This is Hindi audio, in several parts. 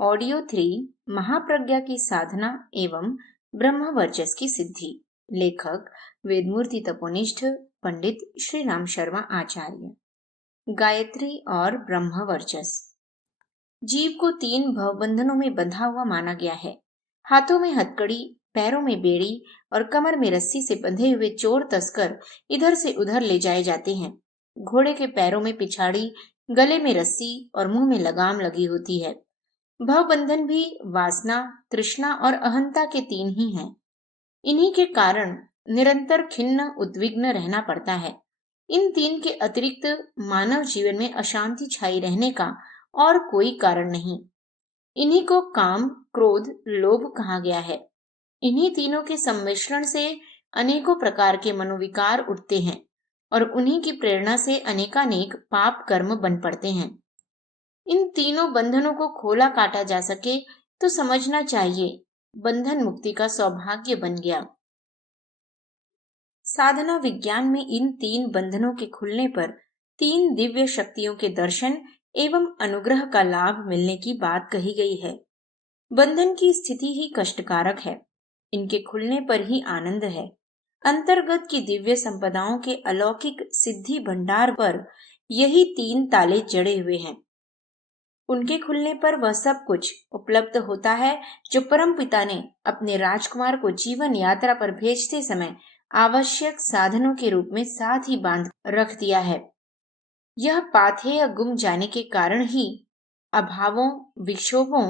ऑडियो 3 महाप्रज्ञा की साधना एवं ब्रह्मवर्चस की सिद्धि। लेखक वेदमूर्ति तपोनिष्ठ पंडित श्री राम शर्मा आचार्य। गायत्री और ब्रह्मवर्चस। जीव को 3 भवबंधनों में बंधा हुआ माना गया है। हाथों में हथकड़ी, पैरों में बेड़ी और कमर में रस्सी से बंधे हुए चोर तस्कर इधर से उधर ले जाए जाते हैं। घोड़े के पैरों में पिछाड़ी, गले में रस्सी और मुंह में लगाम लगी होती है। भवबंधन भी वासना, तृष्णा और अहंता के 3 ही हैं। इन्हीं के कारण निरंतर खिन्न उद्विग्न रहना पड़ता है। इन 3 के अतिरिक्त मानव जीवन में अशांति छाई रहने का और कोई कारण नहीं। इन्हीं को काम, क्रोध, लोभ कहा गया है। इन्हीं तीनों के सम्मिश्रण से अनेकों प्रकार के मनोविकार उठते हैं और उन्हीं की प्रेरणा से अनेकानेक पाप कर्म बन पड़ते हैं। इन तीनों बंधनों को खोला काटा जा सके तो समझना चाहिए बंधन मुक्ति का सौभाग्य बन गया। साधना विज्ञान में इन 3 बंधनों के खुलने पर 3 दिव्य शक्तियों के दर्शन एवं अनुग्रह का लाभ मिलने की बात कही गई है। बंधन की स्थिति ही कष्टकारक है, इनके खुलने पर ही आनंद है। अंतर्गत की दिव्य संपदाओं के अलौकिक सिद्धि भंडार पर यही 3 ताले जड़े हुए हैं। उनके खुलने पर वह सब कुछ उपलब्ध होता है जो परम पिता ने अपने राजकुमार को जीवन यात्रा पर भेजते समय आवश्यक साधनों के रूप में साथ ही बांध रख दिया है। यह पाथेय गुम जाने के कारण ही अभावों, विक्षोभों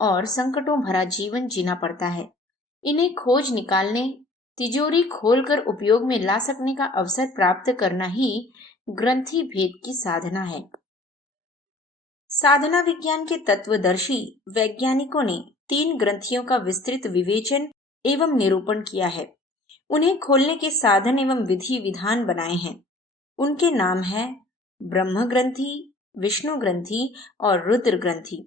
और संकटों भरा जीवन जीना पड़ता है। इन्हें खोज निकालने, तिजोरी खोलकर उपयोग में ला सकने का अवसर प्राप्त करना ही ग्रंथि भेद की साधना है। साधना विज्ञान के तत्वदर्शी वैज्ञानिकों ने 3 ग्रंथियों का विस्तृत विवेचन एवं निरूपण किया है। उन्हें खोलने के साधन एवं विधि विधान बनाए हैं। उनके नाम है ब्रह्म ग्रंथि, विष्णु ग्रंथि और रुद्र ग्रंथि।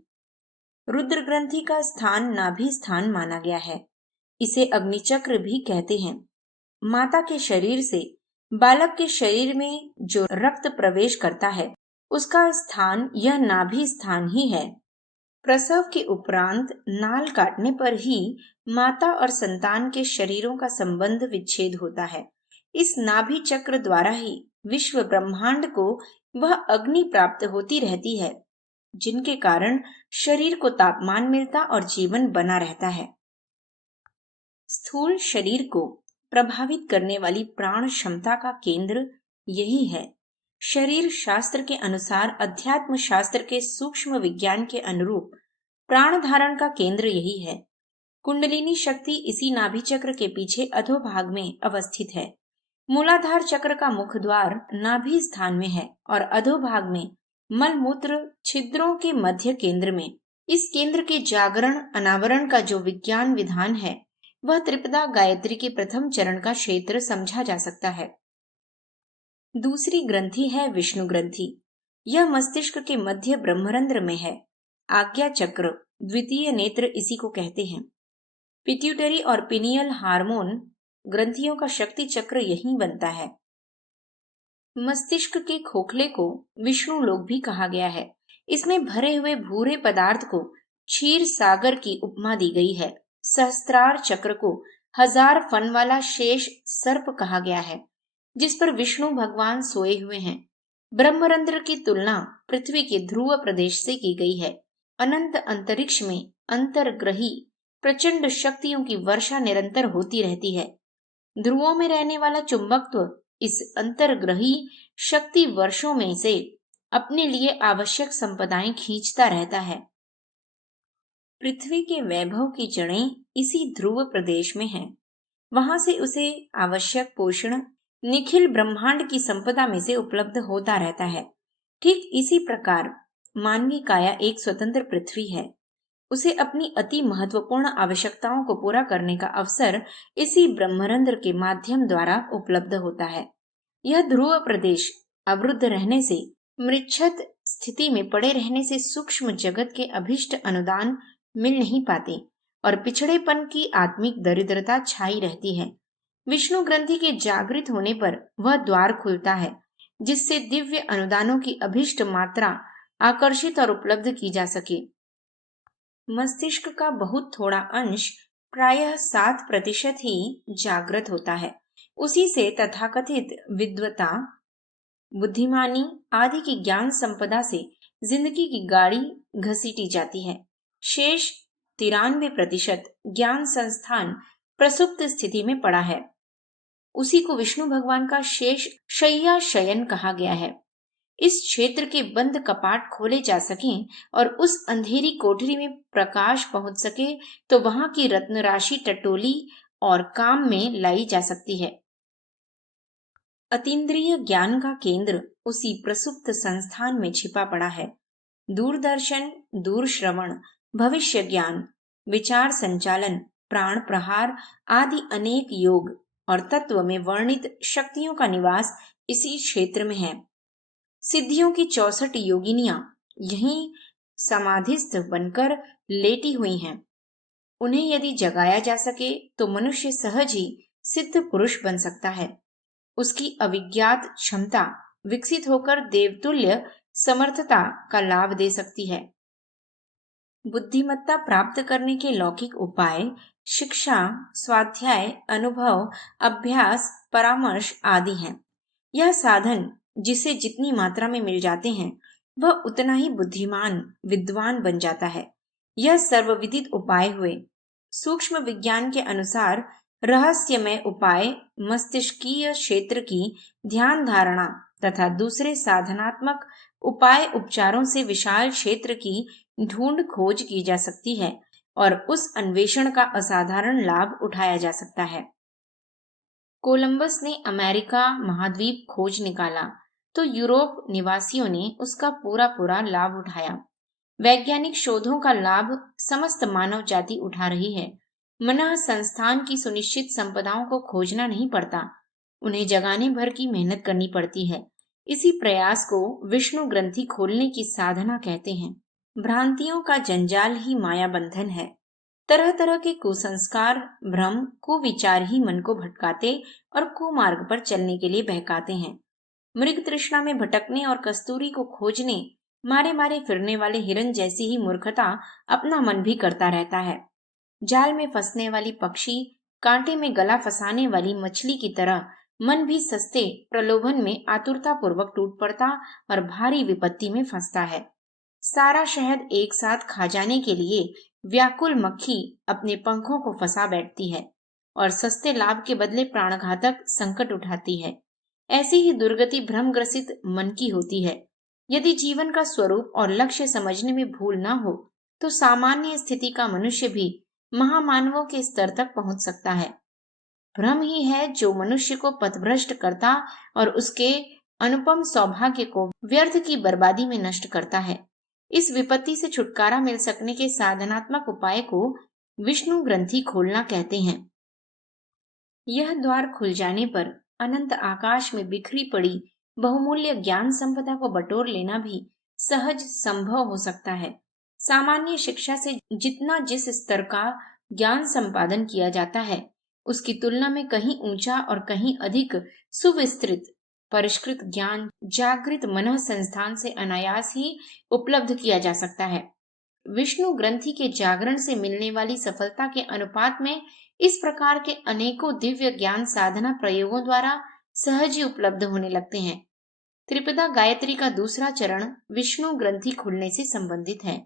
रुद्र ग्रंथि का स्थान नाभि स्थान माना गया है। इसे अग्निचक्र भी कहते हैं। माता के शरीर से बालक के शरीर में जो रक्त प्रवेश करता है उसका स्थान यह नाभि स्थान ही है। प्रसव के उपरांत नाल काटने पर ही माता और संतान के शरीरों का संबंध विच्छेद होता है। इस नाभि चक्र द्वारा ही विश्व ब्रह्मांड को वह अग्नि प्राप्त होती रहती है जिनके कारण शरीर को तापमान मिलता और जीवन बना रहता है। स्थूल शरीर को प्रभावित करने वाली प्राण क्षमता का केंद्र यही है। शरीर शास्त्र के अनुसार अध्यात्म शास्त्र के सूक्ष्म विज्ञान के अनुरूप प्राण धारण का केंद्र यही है। कुंडलिनी शक्ति इसी नाभि चक्र के पीछे अधोभाग में अवस्थित है। मूलाधार चक्र का मुख द्वार नाभि स्थान में है और अधोभाग में मलमूत्र छिद्रों के मध्य केंद्र में। इस केंद्र के जागरण अनावरण का जो विज्ञान विधान है वह त्रिपदा गायत्री के प्रथम चरण का क्षेत्र समझा जा सकता है। दूसरी ग्रंथि है विष्णु ग्रंथि। यह मस्तिष्क के मध्य ब्रह्मरंध्र में है। आज्ञा चक्र, द्वितीय नेत्र इसी को कहते हैं। पिट्यूटरी और पिनियल हार्मोन ग्रंथियों का शक्ति चक्र यहीं बनता है। मस्तिष्क के खोखले को विष्णु लोक भी कहा गया है। इसमें भरे हुए भूरे पदार्थ को क्षीर सागर की उपमा दी गई है। सहस्त्रार चक्र को 1000 फन वाला शेष सर्प कहा गया है जिस पर विष्णु भगवान सोए हुए हैं। ब्रह्मरंध्र की तुलना पृथ्वी के ध्रुव प्रदेश से की गई है। अनंत अंतरिक्ष में अंतर्ग्रही प्रचंड शक्तियों की वर्षा निरंतर होती रहती है। ध्रुवों में रहने वाला चुंबकत्व इस अंतर्ग्रही शक्ति वर्षों में से अपने लिए आवश्यक संपदाएं खींचता रहता है। पृथ्वी के वैभव की जड़ें इसी ध्रुव प्रदेश में हैं। वहां से उसे आवश्यक पोषण निखिल ब्रह्मांड की संपदा में से उपलब्ध होता रहता है। ठीक इसी प्रकार मानवी काया एक स्वतंत्र पृथ्वी है। उसे अपनी अति महत्वपूर्ण आवश्यकताओं को पूरा करने का अवसर इसी ब्रह्मरंध्र के माध्यम द्वारा उपलब्ध होता है। यह ध्रुव प्रदेश अवरुद्ध रहने से, मृच्छत स्थिति में पड़े रहने से सूक्ष्म जगत के अभिष्ट अनुदान मिल नहीं पाते और पिछड़ेपन की आत्मिक दरिद्रता छाई रहती है। विष्णु ग्रंथि के जागृत होने पर वह द्वार खुलता है जिससे दिव्य अनुदानों की अभिष्ट मात्रा आकर्षित और उपलब्ध की जा सके। मस्तिष्क का बहुत थोड़ा अंश, प्रायः 7% ही जागृत होता है। उसी से तथाकथित विद्वता, बुद्धिमानी आदि की ज्ञान संपदा से जिंदगी की गाड़ी घसीटी जाती है। शेष 93% ज्ञान संस्थान प्रसुप्त स्थिति में पड़ा है। उसी को विष्णु भगवान का शेष शय्या शयन कहा गया है। इस क्षेत्र के बंद कपाट खोले जा सकें और उस अंधेरी कोठरी में प्रकाश पहुंच सके तो वहां की रत्न राशि टटोली और काम में लाई जा सकती है। अतीन्द्रिय ज्ञान का केंद्र उसी प्रसुप्त संस्थान में छिपा पड़ा है। दूरदर्शन, दूरश्रवण, भविष्य ज्ञान, विचार संचालन, प्राण प्रहार आदि अनेक योग और तत्व में वर्णित शक्तियों का निवास इसी क्षेत्र में है। सिद्धियों की 64 योगिनियां यहीं समाधिस्थ बनकर लेटी हुई हैं। उन्हें यदि जगाया जा सके तो मनुष्य सहज ही सिद्ध पुरुष बन सकता है। उसकी अविज्ञात क्षमता विकसित होकर देवतुल्य समर्थता का लाभ दे सकती है। बुद्धिमत्ता प्राप्त करने के लौकिक उपाय शिक्षा, स्वाध्याय, अनुभव, अभ्यास, परामर्श आदि हैं। यह साधन जिसे जितनी मात्रा में मिल जाते हैं वह उतना ही बुद्धिमान विद्वान बन जाता है। यह सर्वविदित उपाय हुए। सूक्ष्म विज्ञान के अनुसार रहस्यमय उपाय मस्तिष्कीय क्षेत्र की ध्यान धारणा तथा दूसरे साधनात्मक उपाय उपचारों से विशाल क्षेत्र की ढूंढ खोज की जा सकती है और उस अन्वेषण का असाधारण लाभ उठाया जा सकता है। कोलंबस ने अमेरिका महाद्वीप खोज निकाला तो यूरोप निवासियों ने उसका पूरा लाभ उठाया। वैज्ञानिक शोधों का लाभ समस्त मानव जाति उठा रही है। मना संस्थान की सुनिश्चित संपदाओं को खोजना नहीं पड़ता, उन्हें जगाने भर की मेहनत करनी पड़ती है। इसी प्रयास को विष्णु ग्रंथि खोलने की साधना कहते हैं। भ्रांतियों का जंजाल ही माया बंधन है। तरह तरह के कुसंस्कार, भ्रम, कुविचार ही मन को भटकाते और कुमार्ग पर चलने के लिए बहकाते हैं। मृग तृष्णा में भटकने और कस्तूरी को खोजने मारे मारे फिरने वाले हिरन जैसी ही मूर्खता अपना मन भी करता रहता है। जाल में फंसने वाली पक्षी, कांटे में गला फंसाने वाली मछली की तरह मन भी सस्ते प्रलोभन में आतुरता पूर्वक टूट पड़ता और भारी विपत्ति में फंसता है। सारा शहद एक साथ खा जाने के लिए व्याकुल मक्खी अपने पंखों को फंसा बैठती है और सस्ते लाभ के बदले प्राणघातक संकट उठाती है। ऐसी ही दुर्गति भ्रमग्रसित मन की होती है। यदि जीवन का स्वरूप और लक्ष्य समझने में भूल न हो तो सामान्य स्थिति का मनुष्य भी महामानवों के स्तर तक पहुंच सकता है। भ्रम ही है जो मनुष्य को पथभ्रष्ट करता और उसके अनुपम सौभाग्य को व्यर्थ की बर्बादी में नष्ट करता है। इस विपत्ति से छुटकारा मिल सकने के साधनात्मक उपाय को विष्णु ग्रंथि खोलना कहते हैं। यह द्वार खुल जाने पर अनंत आकाश में बिखरी पड़ी बहुमूल्य ज्ञान संपदा को बटोर लेना भी सहज संभव हो सकता है। सामान्य शिक्षा से जितना जिस स्तर का ज्ञान संपादन किया जाता है उसकी तुलना में कहीं ऊंचा और कहीं अधिक सुविस्तृत परिष्कृत ज्ञान जागृत मन संस्थान से अनायास ही उपलब्ध किया जा सकता है। विष्णु ग्रंथि के जागरण से मिलने वाली सफलता के अनुपात में इस प्रकार के अनेकों दिव्य ज्ञान साधना प्रयोगों द्वारा सहज ही उपलब्ध होने लगते हैं। त्रिपदा गायत्री का दूसरा चरण विष्णु ग्रंथि खुलने से संबंधित है।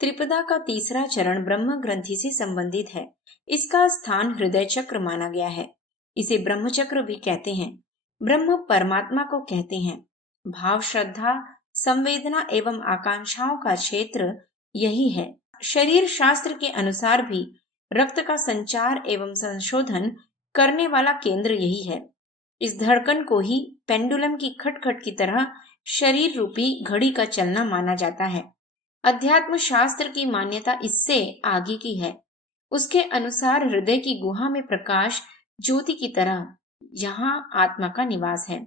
त्रिपदा का तीसरा चरण ब्रह्म ग्रंथि से संबंधित है। इसका स्थान हृदय चक्र माना गया है। इसे ब्रह्म चक्र भी कहते हैं। ब्रह्म परमात्मा को कहते हैं। भाव, श्रद्धा, संवेदना एवं आकांक्षाओं का क्षेत्र यही है। शरीर शास्त्र के अनुसार भी रक्त का संचार एवं संशोधन करने वाला केंद्र यही है। इस धड़कन को ही पेंडुलम की खटखट की तरह शरीर रूपी घड़ी का चलना माना जाता है। अध्यात्म शास्त्र की मान्यता इससे आगे की है। उसके अनुसार हृदय की गुहा में प्रकाश ज्योति की तरह यहाँ आत्मा का निवास है।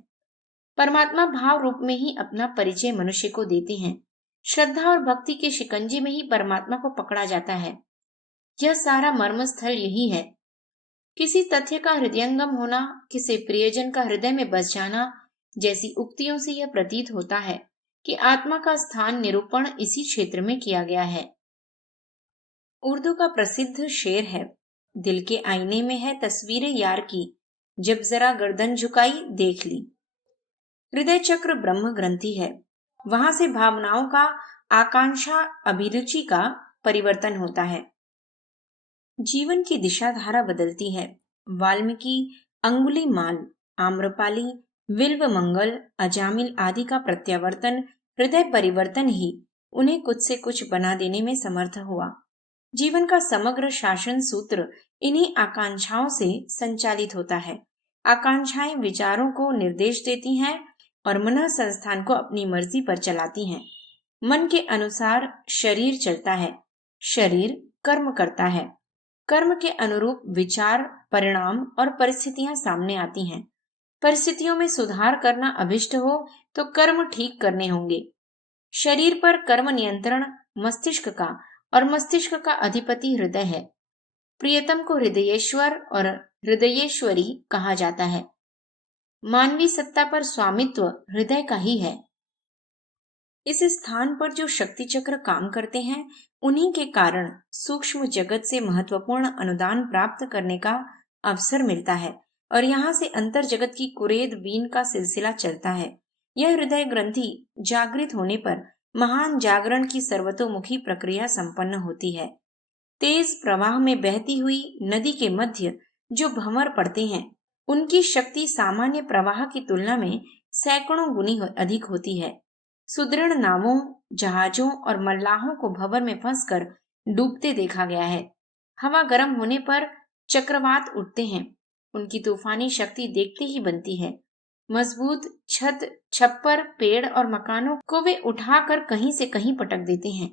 परमात्मा भाव रूप में ही अपना परिचय मनुष्य को देते हैं। श्रद्धा और भक्ति के शिकंजे में ही परमात्मा को पकड़ा जाता है। यह सारा मर्म स्थल यही है। किसी तथ्य का हृदयंगम होना, किसी प्रियजन का हृदय में बस जाना जैसी उक्तियों से यह प्रतीत होता है कि आत्मा का स्थान निरूपण इसी क्षेत्र में किया गया है। उर्दू का प्रसिद्ध शेर है, दिल के आईने में है तस्वीरें यार की, जब जरा गर्दन झुकाई देख ली। हृदय चक्र ब्रह्म ग्रंथि है, वहां से भावनाओं का, आकांक्षा, अभिरुचि का परिवर्तन होता है। जीवन की दिशा धारा बदलती है। वाल्मीकि, अंगुली माल, आम्रपाली, विल्व मंगल, अजामिल आदि का प्रत्यावर्तन, हृदय परिवर्तन ही उन्हें कुछ से कुछ बना देने में समर्थ हुआ। जीवन का समग्र शासन सूत्र इन्हीं आकांक्षाओं से संचालित होता है। आकांक्षाएं विचारों को निर्देश देती हैं और मन संस्थान को अपनी मर्जी पर चलाती हैं। मन के अनुसार शरीर चलता है, शरीर कर्म करता है, कर्म के अनुरूप विचार, परिणाम और परिस्थितियां सामने आती हैं। परिस्थितियों में सुधार करना अभिष्ट हो तो कर्म ठीक करने होंगे। शरीर पर कर्म नियंत्रण मस्तिष्क का, और मस्तिष्क का अधिपति हृदय है। प्रियतम को हृदयेश्वर और हृदयेश्वरी कहा जाता है। मानवीय सत्ता पर स्वामित्व हृदय का ही है। इस स्थान पर जो शक्ति चक्र काम करते हैं, उन्हीं के कारण सूक्ष्म जगत से महत्वपूर्ण अनुदान प्राप्त करने का अवसर मिलता है और यहाँ से अंतर जगत की कुरेद बीन का सिलसिला चलता है। यह हृदय ग्रंथि जागृत होने पर महान जागरण की सर्वतोमुखी प्रक्रिया संपन्न होती है। तेज प्रवाह में बहती हुई नदी के मध्य जो भंवर पड़ते हैं, उनकी शक्ति सामान्य प्रवाह की तुलना में सैकड़ों गुनी अधिक होती है। सुदृढ़ नावों, जहाजों और मल्लाहों को भंवर में फंसकर डूबते देखा गया है। हवा गर्म होने पर चक्रवात उठते हैं। उनकी तूफानी शक्ति देखते ही बनती है। मजबूत छत, छप्पर, पेड़ और मकानों को वे उठाकर कहीं से कहीं पटक देते हैं।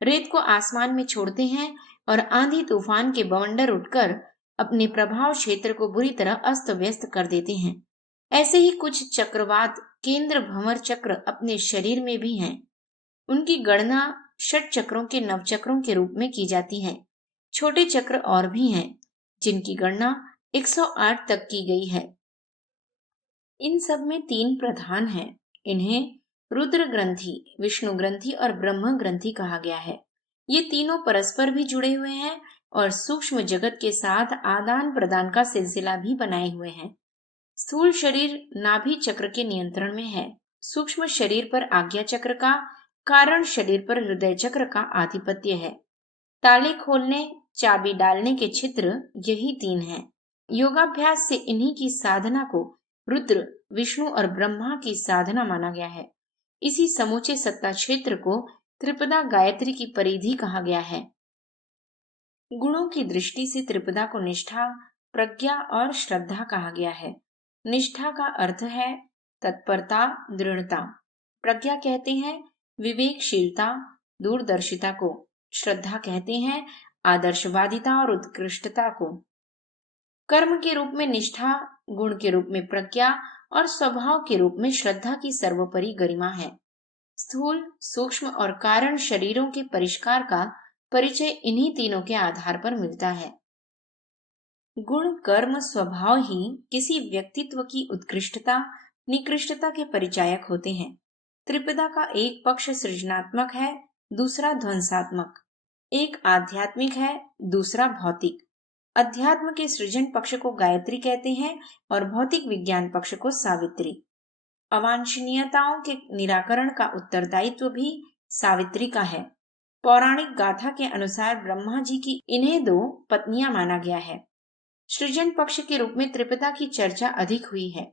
रेत को आसमान में छोड़ते हैं और आंधी तूफान के बवंडर उठकर अपने प्रभाव क्षेत्र को बुरी तरह अस्त व्यस्त कर देते हैं। ऐसे ही कुछ चक्रवात केंद्र भंवर चक्र अपने शरीर में भी हैं। उनकी गणना षट चक्रों के नवचक्रों के रूप में की जाती है। छोटे चक्र और भी हैं, जिनकी गणना 108 तक की गई है। इन सब में 3 प्रधान हैं। इन्हें रुद्र ग्रंथि, विष्णु ग्रंथि और ब्रह्म ग्रंथि कहा गया है। ये तीनों परस्पर भी जुड़े हुए हैं और सूक्ष्म जगत के साथ आदान प्रदान का सिलसिला भी बनाए हुए हैं। स्थूल शरीर नाभि चक्र के नियंत्रण में है। सूक्ष्म शरीर पर आज्ञा चक्र का, कारण शरीर पर हृदय चक्र का आधिपत्य है। ताले खोलने, चाबी डालने के छिद्र यही 3 हैं। योगाभ्यास से इन्हीं की साधना को रुद्र, विष्णु और ब्रह्मा की साधना माना गया है। इसी समूचे सत्ता क्षेत्र को त्रिपदा गायत्री की परिधि कहा गया है। गुणों की दृष्टि से त्रिपदा को निष्ठा, प्रज्ञा और श्रद्धा कहा गया है। निष्ठा का अर्थ है तत्परता, दृढ़ता। प्रज्ञा कहते हैं विवेकशीलता, दूरदर्शिता को। श्रद्धा कहते हैं आदर्शवादिता और उत्कृष्टता को। कर्म के रूप में निष्ठा, गुण के रूप में प्रज्ञा और स्वभाव के रूप में श्रद्धा की सर्वोपरि गरिमा है। स्थूल, सूक्ष्म और कारण शरीरों के परिष्कार का परिचय इन्हीं तीनों के आधार पर मिलता है। गुण, कर्म, स्वभाव ही किसी व्यक्तित्व की उत्कृष्टता, निकृष्टता के परिचायक होते हैं। त्रिपदा का एक पक्ष सृजनात्मक है, दूसरा ध्वंसात्मक। एक आध्यात्मिक है, दूसरा भौतिक। अध्यात्म के सृजन पक्ष को गायत्री कहते हैं और भौतिक विज्ञान पक्ष को सावित्री। अवांछनीयताओं के निराकरण का उत्तरदायित्व भी सावित्री का है। पौराणिक गाथा के अनुसार ब्रह्मा जी की इन्हें 2 पत्नियां माना गया है। सृजन पक्ष के रूप में त्रिपदा की चर्चा अधिक हुई है।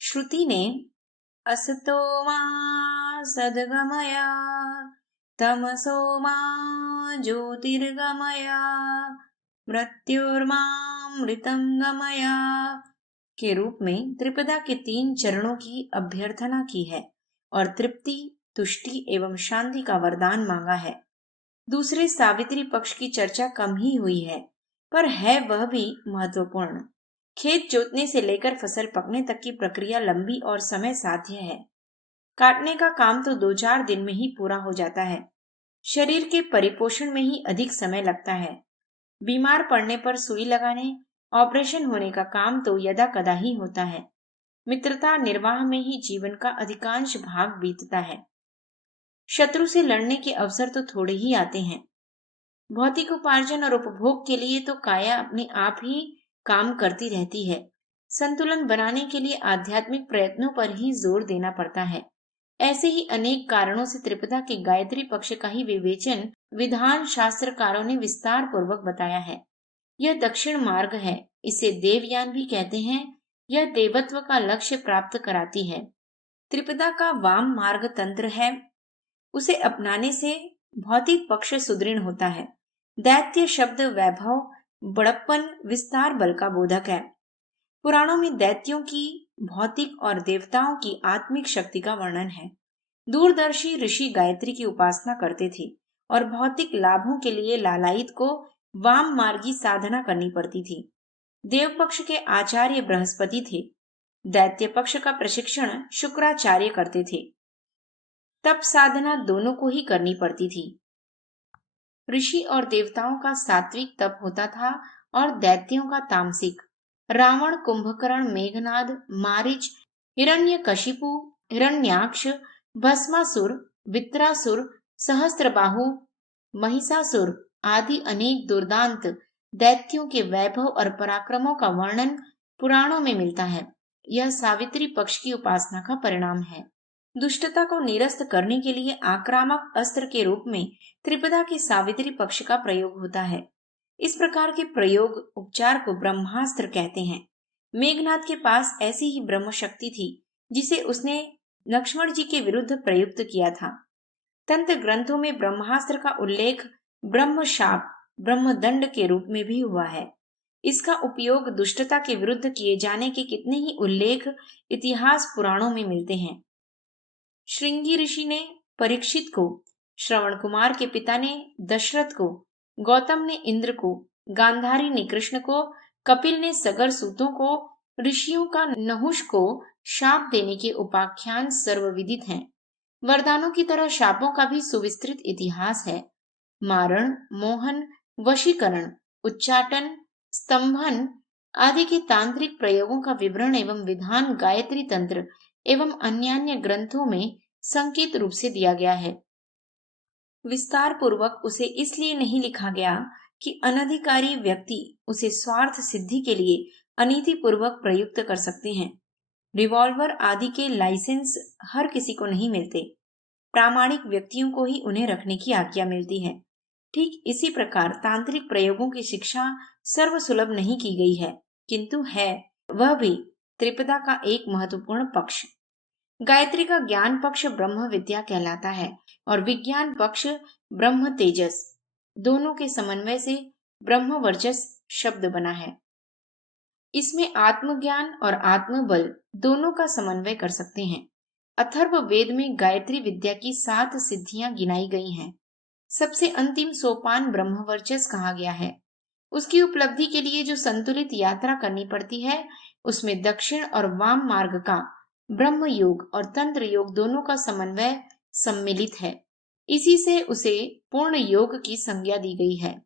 श्रुति ने असतो मा सद्गमय तमसो मा ज्योतिर्गमय मृत्युर्मामृतं गमय के रूप में त्रिपदा के 3 चरणों की अभ्यर्थना की है और तृप्ति, तुष्टि एवं शांति का वरदान मांगा है। दूसरे सावित्री पक्ष की चर्चा कम ही हुई है, पर है वह भी महत्वपूर्ण। खेत जोतने से लेकर फसल पकने तक की प्रक्रिया लंबी और समय साध्य है। काटने का काम तो 2-4 दिन में ही पूरा हो जाता है। शरीर के परिपोषण में ही अधिक समय लगता है। बीमार पड़ने पर सुई लगाने, ऑपरेशन होने का काम तो यदा कदा ही होता है। मित्रता निर्वाह में ही जीवन का अधिकांश भाग बीतता है। शत्रु से लड़ने के अवसर तो थोड़े ही आते हैं। भौतिक उपार्जन और उपभोग के लिए तो काया अपने आप ही काम करती रहती है। संतुलन बनाने के लिए आध्यात्मिक प्रयत्नों पर ही जोर देना पड़ता है। ऐसे ही अनेक कारणों से त्रिपदा के गायत्री पक्ष का ही विवेचन विधान शास्त्रकारों ने विस्तार पूर्वक बताया है। यह दक्षिण मार्ग है, इसे देवयान भी कहते हैं। यह देवत्व का लक्ष्य प्राप्त कराती है। त्रिपदा का वाम मार्ग तंत्र है, उसे अपनाने से भौतिक पक्ष सुदृढ़ होता है। दैत्य शब्द वैभव, बड़प्पन, विस्तार बल का बोधक है। पुराणों में दैत्यों की भौतिक और देवताओं की आत्मिक शक्ति का वर्णन है। दूरदर्शी ऋषि गायत्री की उपासना करते थे और भौतिक लाभों के लिए लालायित को वाम मार्गी साधना करनी पड़ती थी। देव पक्ष के आचार्य बृहस्पति थे। दैत्य पक्ष का प्रशिक्षण शुक्राचार्य करते थे। तप साधना दोनों को ही करनी पड़ती थी। ऋषि और देवताओं का सात्विक तप होता था और दैत्यों का तामसिक। रावण, कुंभकर्ण, मेघनाद, मारीच, हिरण्यकशिपु, हिरण्याक्ष, भस्मासुर, वित्रासुर, सहस्त्रबाहु, महिषासुर आदि अनेक दुर्दांत दैत्यों के वैभव और पराक्रमों का वर्णन पुराणों में मिलता है। यह सावित्री पक्ष की उपासना का परिणाम है। दुष्टता को निरस्त करने के लिए आक्रामक अस्त्र के रूप में त्रिपदा के सावित्री पक्ष का प्रयोग होता है। इस प्रकार के प्रयोग उपचार को ब्रह्मास्त्र कहते हैं। मेघनाथ के पास ऐसी ही ब्रह्म शक्ति थी जिसे उसने लक्ष्मण जी के विरुद्ध प्रयुक्त किया था। तंत्र ग्रंथों में ब्रह्मास्त्र का उल्लेख ब्रह्म शाप, ब्रह्म दंड के रूप में भी हुआ है। इसका उपयोग दुष्टता के विरुद्ध किए जाने के कितने ही उल्लेख इतिहास पुराणों में मिलते हैं। श्रृंगी ऋषि ने परीक्षित को, श्रवण कुमार के पिता ने दशरथ को, गौतम ने इंद्र को, गांधारी ने कृष्ण को, कपिल ने सगर सूतों को, ऋषियों का नहुष को शाप देने के उपाख्यान सर्वविदित हैं। वरदानों की तरह शापों का भी सुविस्तृत इतिहास है। मारण, मोहन, वशीकरण, उच्चाटन, स्तंभन आदि के तांत्रिक प्रयोगों का विवरण एवं विधान गायत्री तंत्र एवं अन्यान्य ग्रंथों में संकेत रूप से दिया गया है। विस्तार पूर्वक उसे इसलिए नहीं लिखा गया कि अनधिकारी व्यक्ति उसे स्वार्थ सिद्धि के लिए अनीति पूर्वक प्रयुक्त कर सकते हैं। रिवॉल्वर आदि के लाइसेंस हर किसी को नहीं मिलते। प्रामाणिक व्यक्तियों को ही उन्हें रखने की आज्ञा मिलती है। ठीक इसी प्रकार तांत्रिक प्रयोगों की शिक्षा सर्वसुलभ नहीं की गई है, किंतु है वह भी त्रिपदा का एक महत्वपूर्ण पक्ष। गायत्री का ज्ञान पक्ष ब्रह्म विद्या कहलाता है और विज्ञान पक्ष ब्रह्म तेजस। दोनों के समन्वय से ब्रह्म वर्चस शब्द बना है। इसमें आत्मज्ञान और आत्मबल दोनों का समन्वय कर सकते हैं। अथर्व वेद में गायत्री विद्या की 7 सिद्धियां गिनाई गई हैं। सबसे अंतिम सोपान ब्रह्म वर्चस कहा गया है। उसकी उपलब्धि के लिए जो संतुलित यात्रा करनी पड़ती है, उसमें दक्षिण और वाम मार्ग का, ब्रह्म योग और तंत्र योग दोनों का समन्वय सम्मिलित है। इसी से उसे पूर्ण योग की संज्ञा दी गई है।